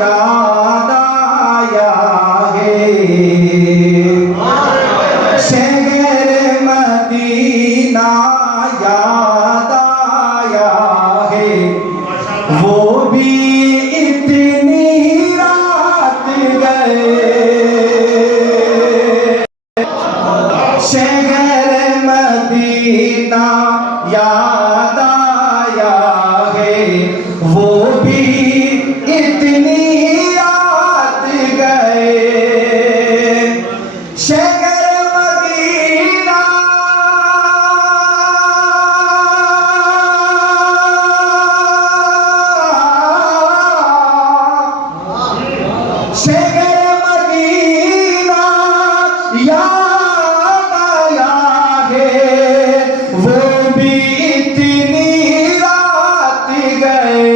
یاد آیا ہے، شہر مدینہ یاد آیا ہے، وہ بھی اتنی رات گئے، شہر مدینہ یاد آیا ہے، وہ بھی اتنی رات گئے، شہر مدینہ شہر مدینہ یاد آیا ہے، وہ بھی اتنی رات گئے،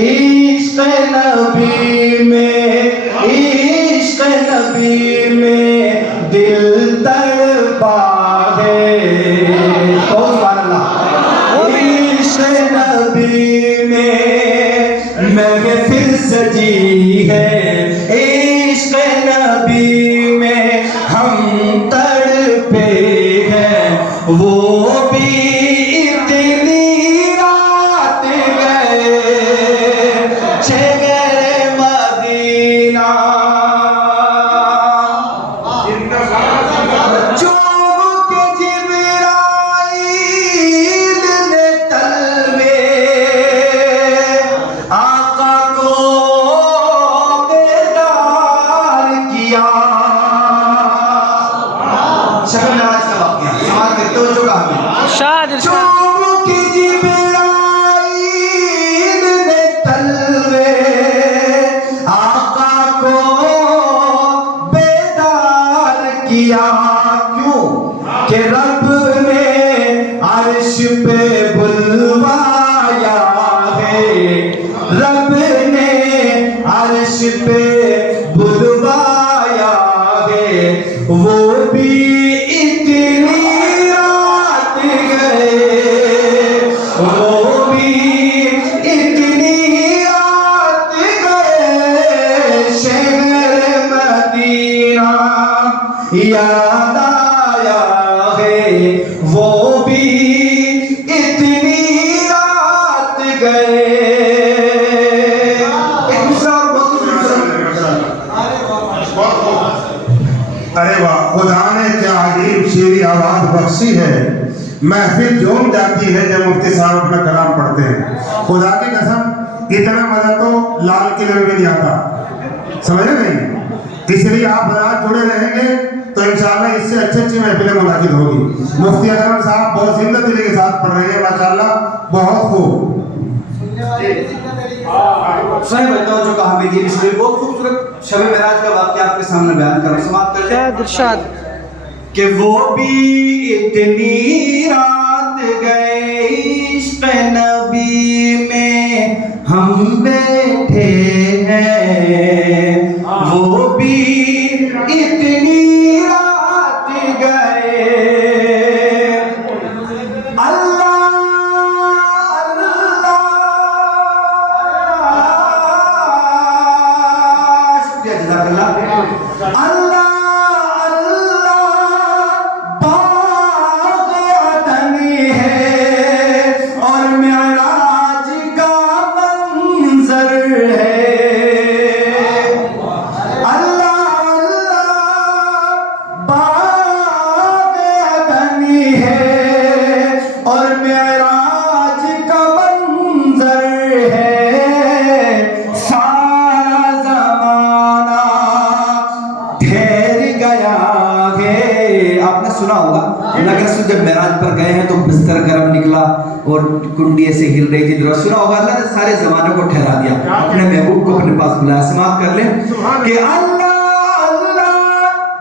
عشق نبی میں دل تڑپا ہے، سبحان اللہ، عشق نبی میں محفل سجی ہے، عشق نبی میں ہم تڑپے ہیں، وہ بھی اتنی رات گئے، شہر مدینہ چوم کے جبرائیل نے تلوے آقا کو بیدار کیا، شب معراج کا واقعہ سماعت کرتے ہو جو کہا میں چوم کے جبرائیل نے تلوے آقا کو بیدار کیا، کیوں کہ رب نے عرش پہ بلوایا ہے، رب نے عرش پہ بلوایا ہے، وہ بھی اتنی رات گئے، وہ بھی اتنی رات گئے، شہر مدینہ یاد آیا ہے، وہ بھی اتنی رات گئے، ایک دوسرا اور بہت ارے واہ، خدا نے کیا عجیب شیریں آواز بخشی ہے، محفل جھوم جاتی ہے جب مفتی صاحب اپنا کلام پڑھتے ہیں، خدا کی قسم اتنا مزہ تو لال قلعے میں بھی نہیں آتا، سمجھے نہیں؟ اس لیے آپ برات جڑے رہیں گے تو انشاءاللہ اس سے اچھی محفلیں منعقد ہوگی۔ مفتی اکرم صاحب بہت زندہ دلی کے ساتھ پڑھ رہے ہیں، ماشاءاللہ بہت خوب۔ صحیح بتاؤ جو کہا میری اس میں بہت خوبصورت شب معراج کا واقعہ آپ کے سامنے بیان کر رہا ہوں، سماعت کر لیں کہ وہ بھی اتنی رات گئے، عشق نبی میں ہم بیٹھے ہیں، وہ بھی اتنی رات گئے، اللہ اللہ، شکریہ جزاک اللہ، اللہ سنا ہوگا اللہ کے رسول جب معراج پر گئے ہیں تو بستر گرم نکلا اور کنڈی ایسے ہل رہی تھی، درست سنا ہوگا اللہ نے سارے زمانے کو ٹھہرا دیا، اپنے محبوب کو اپنے پاس بلایا، سماعت کر لیں کہ اللہ اللہ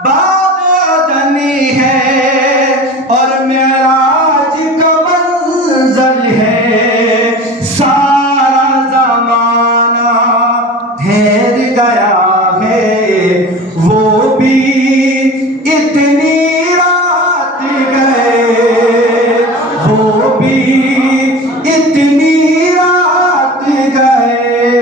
باغ عدنی ہے اور معراج کا منزل ہے، سارا زمانہ ٹھہر گیا ہے، وہ بھی اتنی اتنی رات گئے،